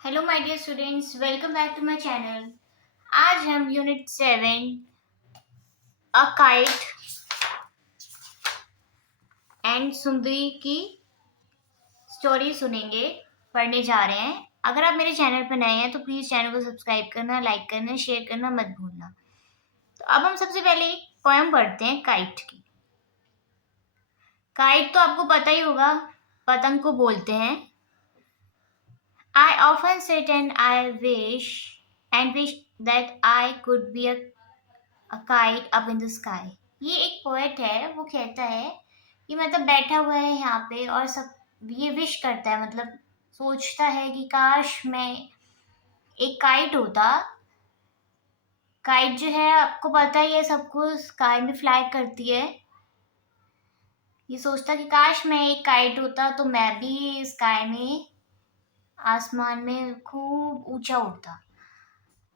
Hello my dear students, welcome back to my channel. आज हम unit 7 a kite and सुंदरी की story सुनेंगे, पढ़ने जा रहे हैं। अगर आप मेरे चैनल पर नए हैं तो प्लीज़ चैनल को सब्सक्राइब करना, लाइक करना, शेयर करना मत भूलना। तो अब हम सबसे पहले एक पोएम पढ़ते हैं काइट की। काइट तो आपको पता ही होगा, पतंग को बोलते हैं। I often sit and I wish that I could be a kite up in the sky। ये एक पोएट है, वो कहता है कि मतलब बैठा हुआ है यहाँ पे और सब ये विश करता है, मतलब सोचता है कि काश मैं एक काइट होता। काइट जो है आपको पता ही है, सबको स्काई में फ्लाई करती है। ये सोचता कि काश मैं एक काइट होता तो मैं भी स्काई में, आसमान में खूब ऊंचा उड़ता।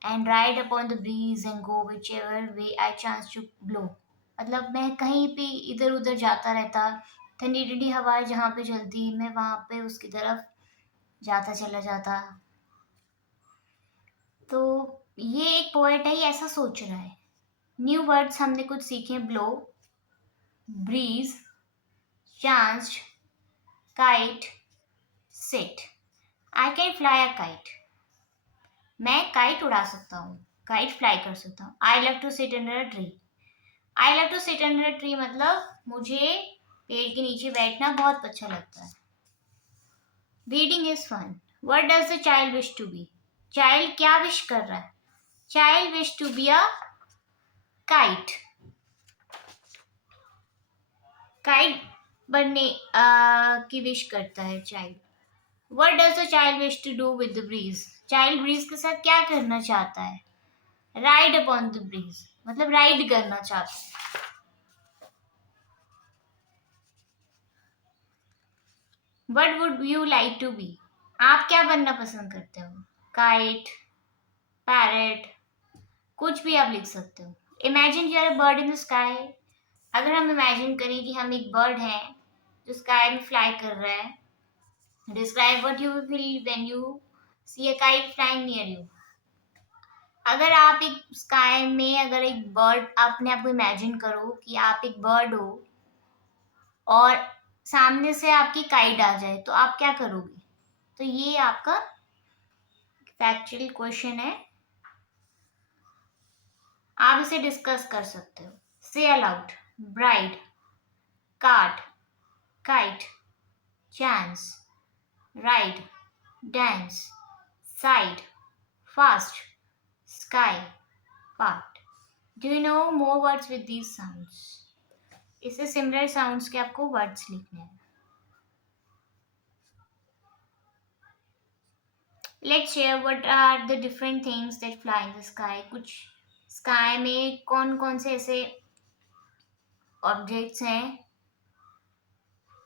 And ride upon the breeze and go whichever way I chance to blow. मतलब मैं कहीं पे इधर उधर जाता रहता, ठंडी ठंडी हवाएं जहाँ पे चलती मैं वहां पे उसकी तरफ जाता चला जाता। तो ये एक पोएट है, ये ऐसा सोच रहा है। न्यू वर्ड्स हमने कुछ सीखे, blow, breeze, chance, kite, sit. I can fly a kite. मैं काइट उड़ा सकता हूँ, काइट फ्लाई कर सकता हूँ। I love to sit under a tree. I love to sit under a tree मतलब मुझे पेड़ के नीचे बैठना बहुत अच्छा लगता है। Reading is fun. What does the child wish to be. Child क्या विश कर रहा है? Child wish to be a kite. Kite बनने की विश करता है child. What does the child wish to do with the breeze. Child breeze के साथ क्या करना चाहता है? राइड अपॉन द ब्रीज मतलब राइड करना चाहता है। What would you like to be? आप क्या बनना पसंद करते हो? काइट, पैरट, कुछ भी आप लिख सकते हो। Imagine you are a bird in the sky. अगर हम इमेजिन करें कि हम एक बर्ड हैं जो स्काई में फ्लाई कर रहा है, describe what you feel when you see a kite flying near you. अगर आप एक स्काई में, अगर एक बर्ड, अपने आप को इमेजिन करो कि आप एक बर्ड हो और सामने से आपकी काइट आ जाए तो आप क्या करोगे? तो ये आपका फैक्चुअल क्वेश्चन है, आप इसे डिस्कस कर सकते हो। Say aloud, bride, card, kite, chance, ride, dance, side, fast, sky, part. Do you know more words with these sounds? इससे सिमिलर साउंड्स के आपको वर्ड्स लिखने हैं। Let's share what are the different things that fly in the sky. कुछ sky में कौन कौन से ऐसे ऑब्जेक्ट्स हैं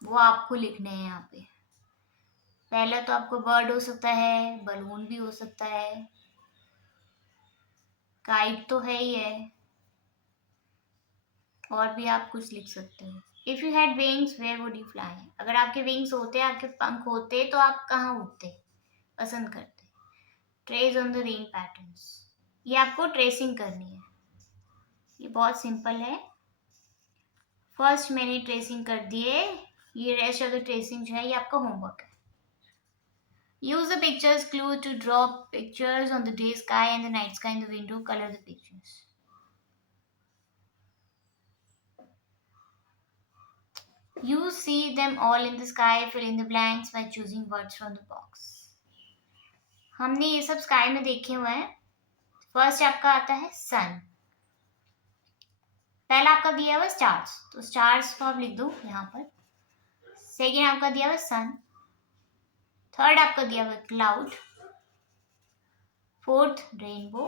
वो आपको लिखने हैं यहाँ पे। पहला तो आपको बर्ड हो सकता है, बलून भी हो सकता है, काइट तो है ही है, और भी आप कुछ लिख सकते हो। If you had wings where would you fly. अगर आपके विंग्स होते, आपके पंख होते तो आप कहाँ उड़ते पसंद करते? Trace on the rain patterns. ये आपको ट्रेसिंग करनी है, ये बहुत सिंपल है। फर्स्ट मैंने ट्रेसिंग कर दिए, ये रेस्ट ऑफ द ट्रेसिंग जो है ये आपका होमवर्क है। Use the pictures clue to draw pictures on the day sky and the night sky in the window. Color the pictures. You see them all in the sky. Fill in the blanks by choosing words from the box. हमने ये सब sky में देखे हुए हैं। First आपका आता है सन। पहला आपका दिया हुआ स्टार्स, तो स्टार्स को आप लिख दो यहाँ पर। सेकेंड आपका दिया हुआ सन। थर्ड आपका दिया हुआ क्लाउड। Fourth rainbow.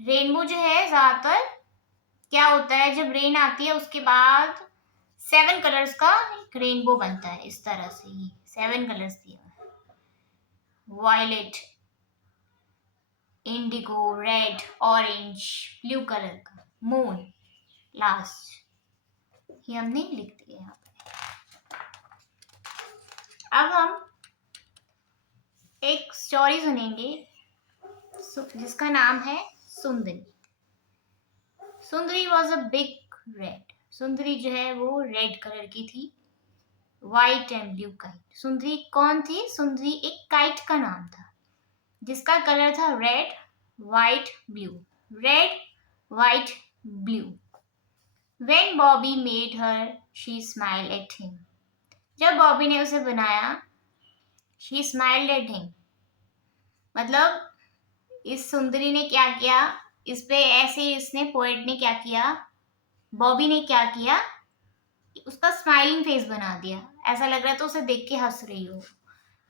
रेनबो जो है ज्यादातर क्या होता है, जब रेन आती है उसके बाद 7 कलर्स का एक रेनबो बनता है। इस तरह से ही 7 कलर्स दिए हुए हैं, violet, indigo, red, orange, blue colour का, मून लास्ट। ये हमने लिख दिया यहाँ पे। अब हम स्टोरी सुनेंगे जिसका नाम है सुंदरी। सुंदरी वॉज अ बिग रेड। सुंदरी जो है वो रेड कलर की थी, व्हाइट एंड ब्लू काइट। सुंदरी कौन थी? सुंदरी एक काइट का नाम था जिसका कलर था red, white, blue. Red, white, blue. When Bobby made her, she smiled at him. जब बॉबी ने उसे बनाया, she smiled at him. मतलब इस सुंदरी ने क्या किया, इस पे ऐसे इसने पोएट ने क्या किया, बॉबी ने क्या किया, उसका स्माइलिंग फेस बना दिया। ऐसा लग रहा था उसे देख के हंस रही हो।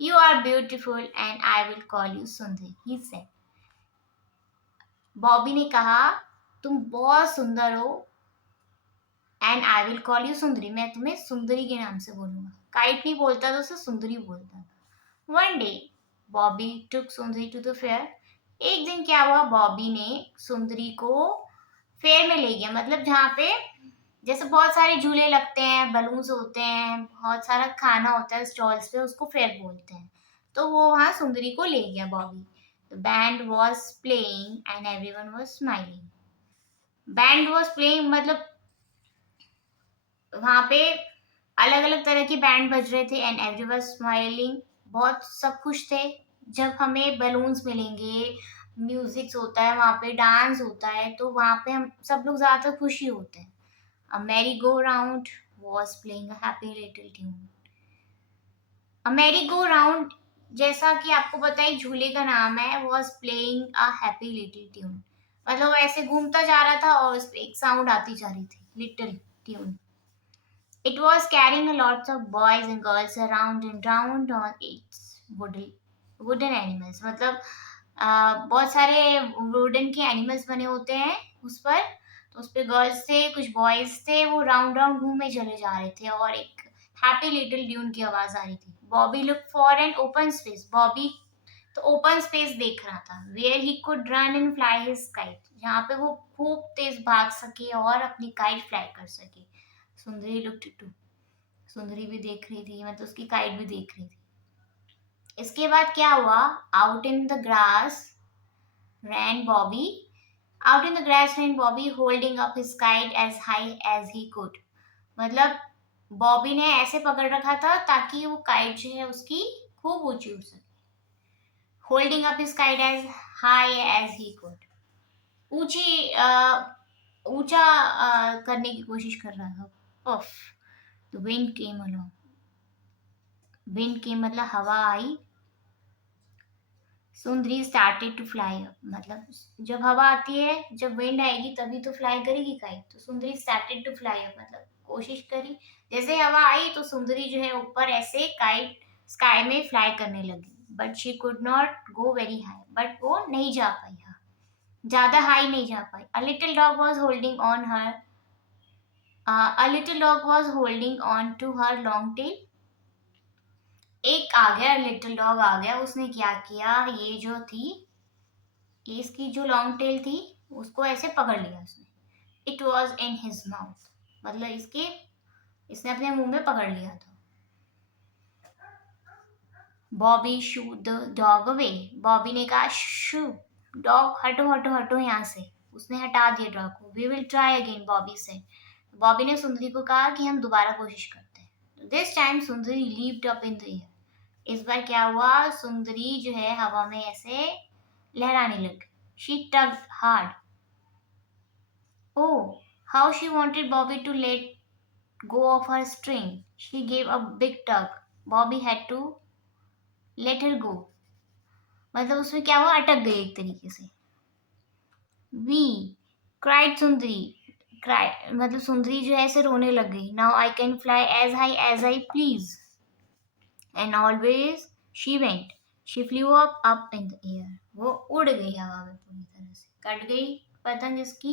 You are beautiful and I will call you Sundari, he said. Bobby ने कहा तुम बहुत सुंदर हो and I will call you सुंदरी, मैं तुम्हें सुंदरी के नाम से बोलूंगा। काइट नहीं बोलता तो उसे सुंदरी बोलता था। One day Bobby took Sundari to the fair. एक दिन क्या हुआ, बॉबी ने सुंदरी को फेयर में ले गया, मतलब जहाँ पे जैसे बहुत सारे झूले लगते हैं, बलून्स होते हैं, बहुत सारा खाना होता है स्टॉल्स पे, उसको फेयर बोलते हैं। तो वो वहाँ सुंदरी को ले गया Bobby. The band was playing and everyone was smiling. Band was playing मतलब वहां पे अलग अलग तरह के बैंड बज रहे थे एंड एवरीवन स्माइलिंग। बहुत सब खुश थे। जब हमें बलून्स मिलेंगे, म्यूजिक होता है वहां पे, डांस होता है, तो वहां पे हम सब लोग ज्यादातर खुशी होते हैं। A merry go round was playing a happy little tune. A merry go round, जैसा कि आपको पता है झूले का नाम है, was playing a happy little tune. मतलब वो ऐसे घूमता जा रहा था और उस पे एक साउंड आती जा रही थी, little tune. It was carrying a lot of boys and girls around and round on its wooden animals. मतलब बहुत सारे वुडन के एनिमल्स बने होते हैं उस पर। तो उस पे गर्ल्स थे, कुछ बॉयज थे, वो राउंड राउंड घूमे चले जा रहे थे और एक हैप्पी लिटिल ट्यून की आवाज आ रही थी। Bobby look for an open space. Bobby तो ओपन स्पेस देख रहा था, where he could run and fly his kite, जहाँ पे वो खूब तेज भाग सके और अपनी काइट फ्लाई कर सके। सुंदरी लुक्ड टू। सुंदरी भी देख रही थी, मतलब उसकी काइट भी देख रही थी। इसके बाद क्या हुआ, out in the grass ran Bobby. Out in the grass ran Bobby holding up his kite as high as he could. मतलब बॉबी ने ऐसे पकड़ रखा था ताकि वो काइट जो है उसकी खूब ऊंची उड़ सके। Holding up his kite as high as he could, ऊंची ऊंचा करने की कोशिश कर रहा था। Puff the wind came along. Wind came मतलब हवा आई। सुंदरी स्टार्टेड टू फ्लाई अप, मतलब जब हवा आती है, जब विंड आएगी तभी तो फ्लाई करेगी काइट। तो सुंदरी स्टार्टेड टू फ्लाई अप मतलब कोशिश करी। जैसे हवा आई तो सुंदरी जो है ऊपर ऐसे काइट स्काई में फ्लाई करने लगी। But she could not go very high, but वो नहीं जा पाई, ज्यादा हाई नहीं जा पाई। A little dog was holding on her a little dog was holding on to her long tail. एक आ गया, लिटिल डॉग आ गया, उसने क्या किया, ये जो थी, ये इसकी जो लॉन्ग टेल थी उसको ऐसे पकड़ लिया उसने। It was in his mouth, मतलब इसने अपने मुंह में पकड़ लिया था। बॉबी शू द डॉग अवे। बॉबी ने कहा शू, डॉग हटो हटो हटो यहाँ से। उसने हटा दिया डॉग को। We will try again, Bobby से। बॉबी ने सुंदरी को कहा कि हम दोबारा कोशिश करते हैं। This time Sundari leaped up in the air. इस बार क्या हुआ, सुंदरी जो है हवा में ऐसे लहराने लग। She tug hard. Oh, how she wanted Bobby to let go of her string. She gave a big tug. Bobby had to let her go. मतलब उसमें क्या हुआ, अटक गई एक तरीके से। We cried Sundari. क्राई मतलब सुंदरी जो है ऐसे रोने लग गई। Now I can fly as I please and always she went. She flew up in the air. वो उड़ गई हवा में पूरी तरह से, कट गई पतंग इसकी,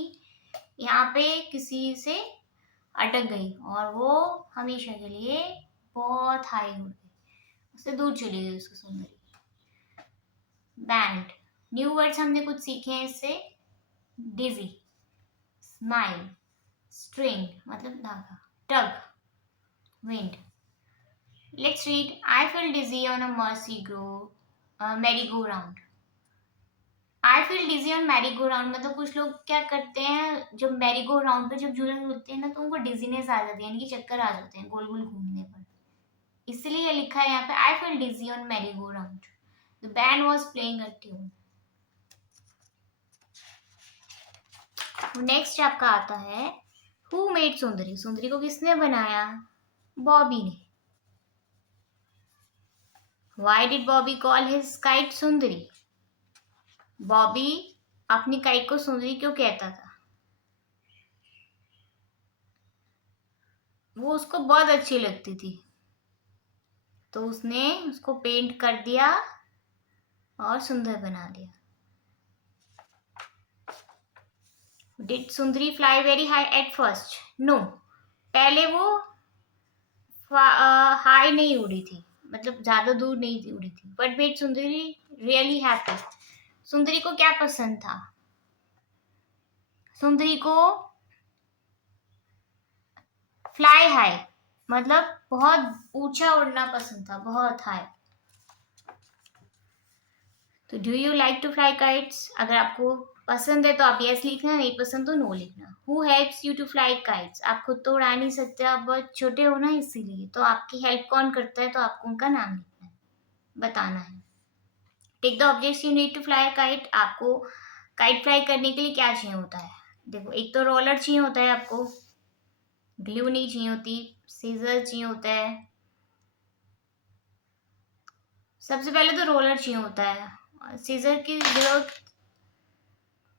यहाँ पे किसी से अटक गई और वो हमेशा के लिए बहुत हाई उड़ गई, उससे दूर चली गई उसकी सुंदरी। बैंड, न्यू वर्ड्स हमने कुछ सीखे हैं इससे। डिजी, स्माइल, स्ट्रिंग मतलब धागा, tug, wind. Let's read. I feel dizzy on a mercy grow merry go round. I feel dizzy on merry go round, मतलब कुछ लोग क्या करते हैं, जब मैरी गो राउंड पे जब झूले झूलते हैं ना तो उनको डिजीनेस आ जाती है, यानी कि चक्कर आ जाते हैं गोल गोल घूमने पर। इसलिए ये लिखा है यहाँ पे, I feel dizzy on merry go round. The band was playing a tune. Next आपका आता है, हु मेड सुंदरी। सुंदरी को किसने बनाया? बॉबी ने। Why did Bobby call his kite सुंदरी? बॉबी अपनी काइट को सुंदरी क्यों कहता था? वो उसको बहुत अच्छी लगती थी, तो उसने उसको पेंट कर दिया और सुंदर बना दिया। Did Sundari fly very high at first? No, पहले वो हाई नहीं उड़ी थी, मतलब ज्यादा दूर नहीं थी उड़ी थी। But made Sundari really happy. सुंदरी को क्या पसंद था? सुंदरी को फ्लाई हाई, मतलब बहुत ऊंचा उड़ना पसंद था, बहुत हाई। तो do you like to fly kites? अगर आपको पसंद है तो आप यस लिखना, नहीं पसंद तो नो लिखना। Who helps you to fly kites? आप खुद तो उड़ा नहीं सकते, आप बहुत छोटे हो ना, इसीलिए। तो आपकी हेल्प कौन करता है? तो आपको उनका नाम लिखना है, बताना है। Take the objects you need to fly kite. आपको काइट फ्लाई करने के लिए क्या चाहिए होता है? देखो, एक तो रोलर चाहिए होता है आपको, ग्लू नहीं चाहिए होती, सीजर चाहिए होता है। सबसे पहले तो रोलर चाहिए होता है, सीजर की जरूरत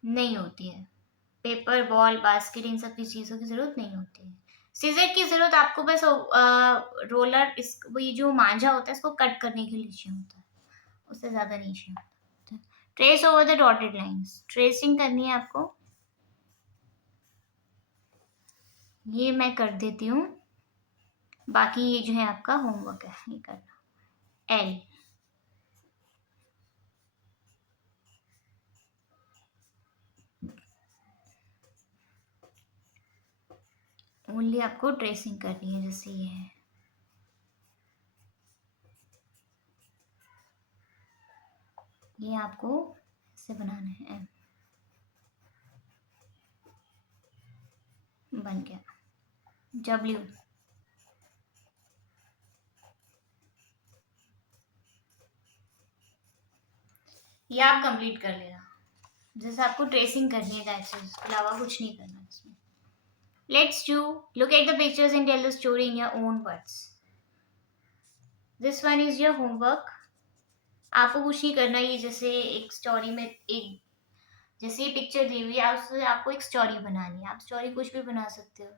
नहीं होती है। पेपर, बॉल, बास्केट, इन सब की चीज़ों की ज़रूरत नहीं होती है। सीजर की ज़रूरत आपको बस रोलर, इस वो ये जो मांझा होता है इसको कट करने के लिए चाहिए होता है, उससे ज़्यादा नहीं चाहिए होता। Trace over the dotted lines, tracing करनी है आपको। ये मैं कर देती हूँ, बाकी ये जो है आपका होमवर्क है, ये करना। एल, ओनली आपको ट्रेसिंग करनी है, जैसे ये है। ये आपको ऐसे बनाना है। एम बन गया। डब्ल्यू, ये आप कंप्लीट कर लेना, जैसे आपको ट्रेसिंग करनी है, दैट्स इट, इसके अलावा कुछ नहीं करना इसमें। Let's do, look at the pictures and tell the story in your own words. This one is your homework. आपको कुछ नहीं करना, ये जैसे एक स्टोरी में एक, जैसे ये पिक्चर दी हुई है, उससे आपको एक स्टोरी बनानी है। आप स्टोरी कुछ भी बना सकते हो।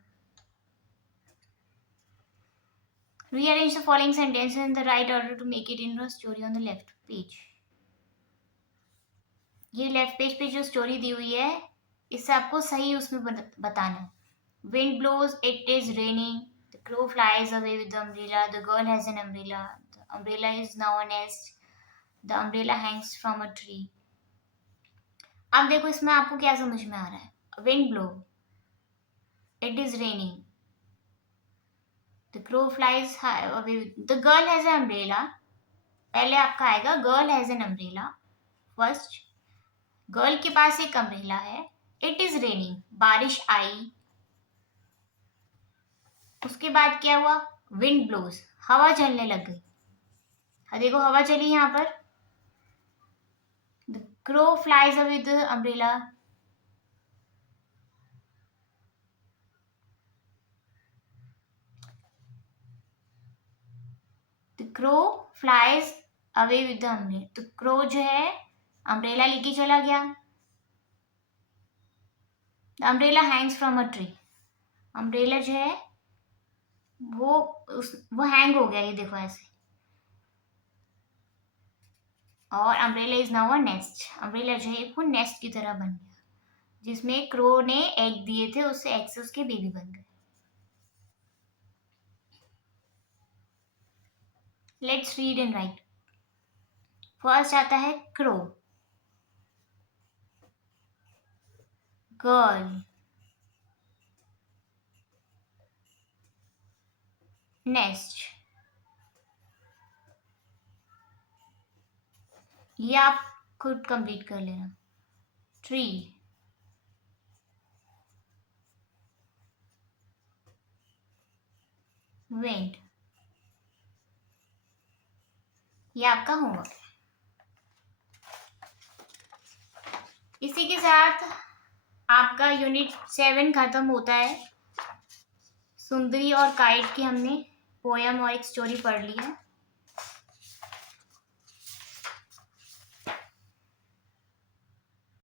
Rearrange the following sentences in the right order to make it into a story on the left page. ये लेफ्ट पेज पे जो स्टोरी दी हुई है, इससे आपको सही उसमें बताना है। Wind blows, it is raining. The crow flies away with the umbrella. The girl has an umbrella. The umbrella is now a nest. The umbrella hangs from a tree. अब देखो इसमें आपको क्या समझ में आ रहा है? Wind blow, it is raining. The crow flies away. The girl has an umbrella. पहले आपका आएगा girl has an umbrella. First, girl के पास एक अम्ब्रेला है। इट इज रेनिंग, बारिश आई। उसके बाद क्या हुआ? विंड ब्लोज, हवा चलने लग गई। देखो हवा चली यहाँ पर। The crow flies away with umbrella. The crow flies away with the umbrella. तो क्रो जो है अम्ब्रेला लेके चला गया। The umbrella Hanks from a tree. Umbrella जो है वो हैंग हो गया, ये देखो ऐसे। और umbrella is now a nest. Umbrella जो है वो नेस्ट की तरह बन गया, जिसमें क्रो ने एग दिए थे, उससे एग से उसके बेबी बन गए। Let's read and right. First आता है क्रो, गर्ल, नेस्ट, ये आप खुद कंप्लीट कर लेना। ट्री, विंड, ये आपका होमवर्क है। इसी के साथ आपका यूनिट 7 खत्म होता है। सुंदरी और काइट की हमने पोयम और एक स्टोरी पढ़ ली है।